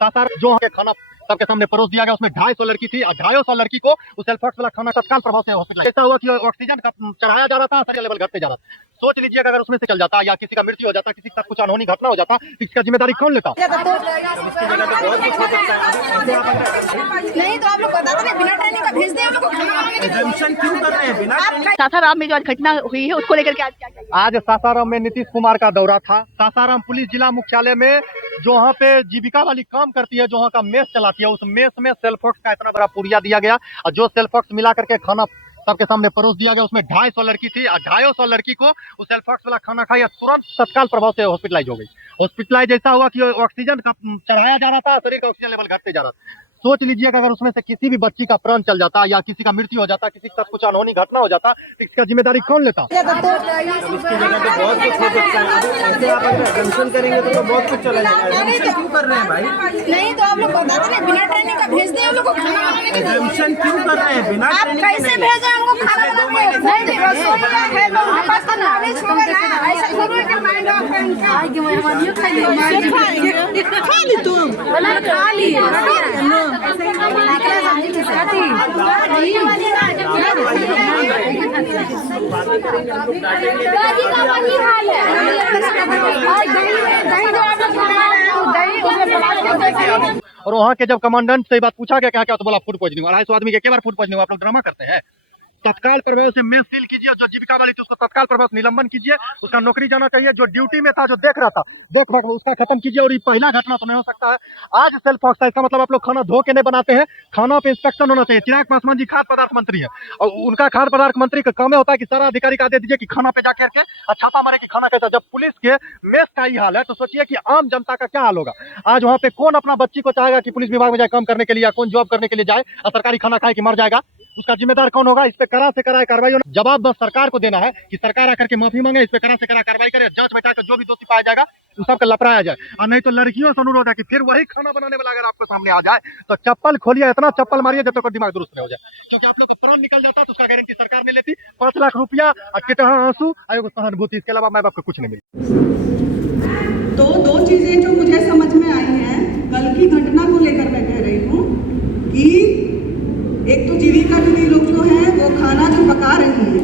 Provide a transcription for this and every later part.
सासार जो के खाना सबके सामने परोस दिया गया, उसमें 250 लड़की थी और 250 लड़की को उस सेल्फॉक्स वाला खाना तत्काल प्रभाव से हॉस्पिटल ऐसा हुआ कि ऑक्सीजन का चढ़ाया जा रहा था, ऑक्सीजन लेवल घटते जा रहा था। सोच लीजिए अगर उसमें से चल जाता या किसी का मृत्यु हो जाता, किसी के साथ कुछ अनहोनी घटना हो जाता, इसका जिम्मेदारी कौन लेता? नहीं तो आप लोग बताते नहीं, बिना ट्रेनिंग का भेज दे क्यों कर रहे हैं बिना? सासाराम में जो आज घटना हुई है उसको लेकर के आज क्या आज सासाराम में नीतीश कुमार का दौरा था। सासाराम पुलिस जिला मुख्यालय में जो वहाँ पे जीविका वाली काम करती है, जो वहाँ का मेस चलाती है, उस मेस में सेल्फॉक्स का इतना बड़ा पुड़िया दिया गया और जो सेल्फॉक्स मिला करके खाना सबके सामने परोस दिया गया, उसमें 250 लड़की थी और 250 लड़की को उस सेल्फॉक्स वाला खाना खाया, तुरंत तत्काल प्रभाव से हॉस्पिटलाइज हो गई। हॉस्पिटलाइज ऐसा हुआ कि ऑक्सीजन का चढ़ाया जा रहा था, शरीर का ऑक्सीजन लेवल घटते जा रहा था। सोच लीजिए कि अगर उसमें से किसी भी बच्ची का प्राण चल जाता या किसी का मृत्यु हो जाता, किसी के साथ कुछ अनहोनी घटना हो जाता, तो इसका जिम्मेदारी कौन लेता? इसकी जगह पे बहुत कुछ हो सकता है। ऐसे आप अगर एग्जाम्पशन करेंगे तो बहुत कुछ चला जाएगा। एग्जाम्पशन क्यों कर रहे हैं भाई? नहीं तो आप लोग बताते नहीं, बिना ट्रेनिंग का भेज दे लोगों को खाना बनाने के लिए। एग्जाम्पशन क्यों कर रहे हैं बिना आप ट्रेनिंग के? कैसे भेजे हमको खाना बनाने के लिए? नहीं रसोई का है तो हमारे पास तो नॉलेज होगा ना, ऐसा थोड़ी है कि माइंड ऑफ का आगे मैं हमारी खा ली तुम बना खा ली सब्जी के साथ ही और वहाँ के जब कमांडेंट से बात पूछा गया क्या तो बोला फूड पॉइजनिंग। 250 आदमी के बार फूड पॉइजनिंग, आप लोग ड्रामा करते हैं। तत्काल प्रभाव से मेस सील कीजिए, जो जीविका वाली थी उसका तत्काल प्रभाव से निलंबन कीजिए, उसका नौकरी जाना चाहिए। जो ड्यूटी में था, जो देख रहा था, देख भाग उसका खत्म कीजिए। और ये पहला घटना तो नहीं हो सकता है। आज सेल्फॉक्स है, इसका मतलब आप लोग खाना धो के नहीं बनाते हैं, खाना पे इंस्पेक्शन होना चाहिए। चिराग पासवान जी खाद्य पदार्थ मंत्री है और उनका खाद्य पदार्थ मंत्री का काम होता है कि सारा अधिकारी का दे दीजिए कि खाना पे जाकर के छापा मारे कि खाना कैसा। जब पुलिस के मेस का ही हाल है तो सोचिए कि आम जनता का क्या हाल होगा। आज वहाँ पे कौन अपना बच्ची को चाहेगा कि पुलिस विभाग में जाए काम करने के लिए, या कौन जॉब करने के लिए जाए और सरकारी खाना खाए कि मर जाएगा? उसका जिम्मेदार कौन होगा? इस पे कड़ा से कड़ा कार्रवाई होना। जवाब बस सरकार को देना है कि सरकार आकर के माफी मांगे, इस पे कड़ा से कड़ा कार्रवाई करे, जांच बैठा कर जो भी दोषी पाया जाएगा उस सबका लपराया जाए। और नहीं तो लड़कियों से अनुरोध है कि फिर वही खाना बनाने वाला अगर आपको सामने आ जाए तो चप्पल खोलिए, इतना चप्पल मारिए जब तक दिमाग दुरुस्त नहीं हो जाए। क्योंकि आप लोग का प्राण निकल जाता तो उसका गारंटी सरकार नहीं लेती। 5 लाख रुपया आंसू आयोग सहानुभूति, इसके अलावा माँ बाप को कुछ नहीं मिली। तो दो चीजें जो मुझे समझ में आई हैं कल की घटना को लेकर मैं कह रही हूँ कि एक तो जीविका दीदी लोग जो हैं वो खाना जो पका रही हैं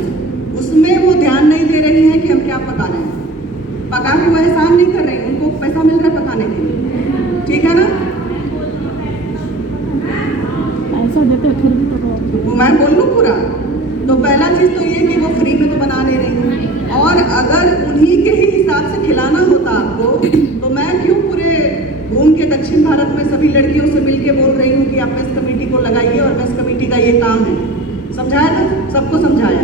उसमें वो ध्यान नहीं दे रही हैं कि हम क्या पका रहे हैं। पका के वो एहसान नहीं कर रही, उनको पैसा मिल रहा है पकाने के लिए, ठीक है ना? वो मैं बोल लूँ पूरा। तो पहला चीज तो ये कि वो फ्री में तो बना ले रही है, और अगर उन्हीं के ही हिसाब से खिलाना होता आपको तो मैं क्यों पूरे घूम के दक्षिण भारत में सभी लड़कियों से मिलके बोल रही हूँ कि आप मेस कमेटी को लगाइए और मेस कमेटी का ये काम है। समझाया था, सबको समझाया।